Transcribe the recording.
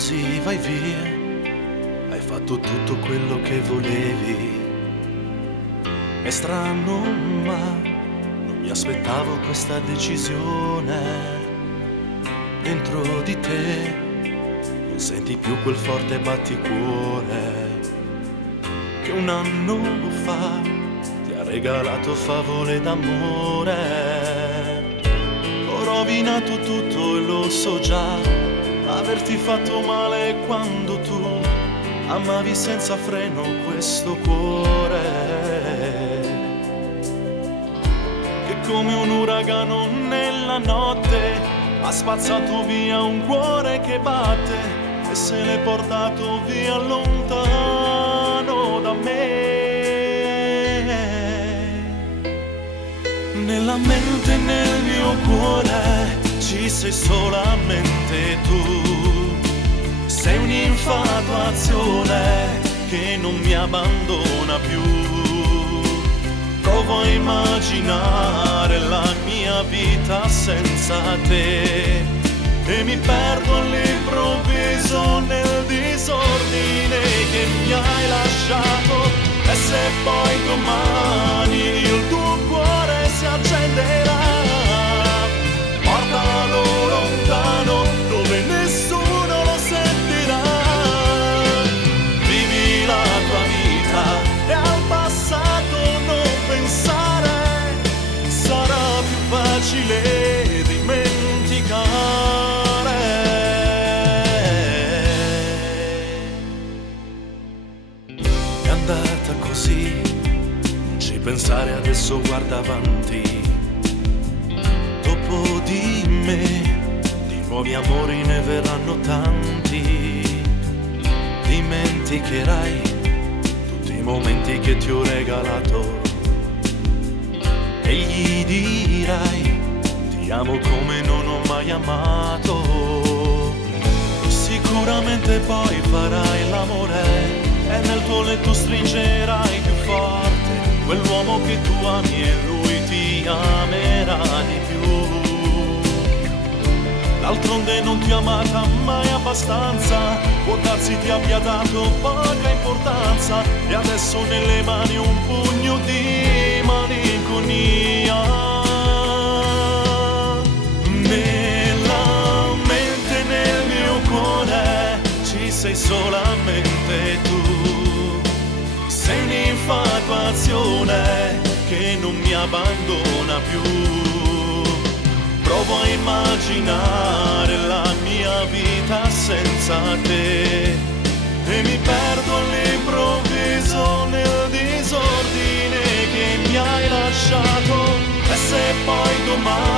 così vai via, hai fatto tutto quello che volevi. È strano, ma non mi aspettavo questa decisione. Dentro di te non senti più quel forte batticuore che un anno fa ti ha regalato favole d'amore. Ho rovinato tutto e lo so già, averti fatto male quando tu amavi senza freno questo cuore che come un uragano nella notte ha spazzato via un cuore che batte e se l'è portato via lontano da me. Nella mente e nel mio cuore ci sei solamente tu. Sei un'infatuazione che non mi abbandona più. Provo a immaginare la mia vita senza te e mi perdo all'improvviso nel disordine che mi hai lasciato. E se poi domani il tuo cuore si accenderà, portalo lontano dove nessuno lo sentirà. Vivi la tua vita e al passato non pensare, sarà più facile dimenticare. È andata così, non ci pensare adesso, guarda avanti. Dopo di me, di nuovi amori ne verranno tanti. Dimenticherai tutti i momenti che ti ho regalato e gli dirai ti amo come non ho mai amato. Sicuramente poi farai l'amore e nel tuo letto stringerai più forte quell'uomo che tu ami e lui ti amerà di più. D'altronde non ti ha amata mai abbastanza, può darsi ti abbia dato poca importanza e adesso nelle mani un pugno di malinconia. Nella mente e nel mio cuore ci sei solamente tu. Sei un'infatuazione che non mi abbandona più. Provo a immaginare la mia vita senza te e mi perdo all'improvviso nel disordine che mi hai lasciato. E se poi domani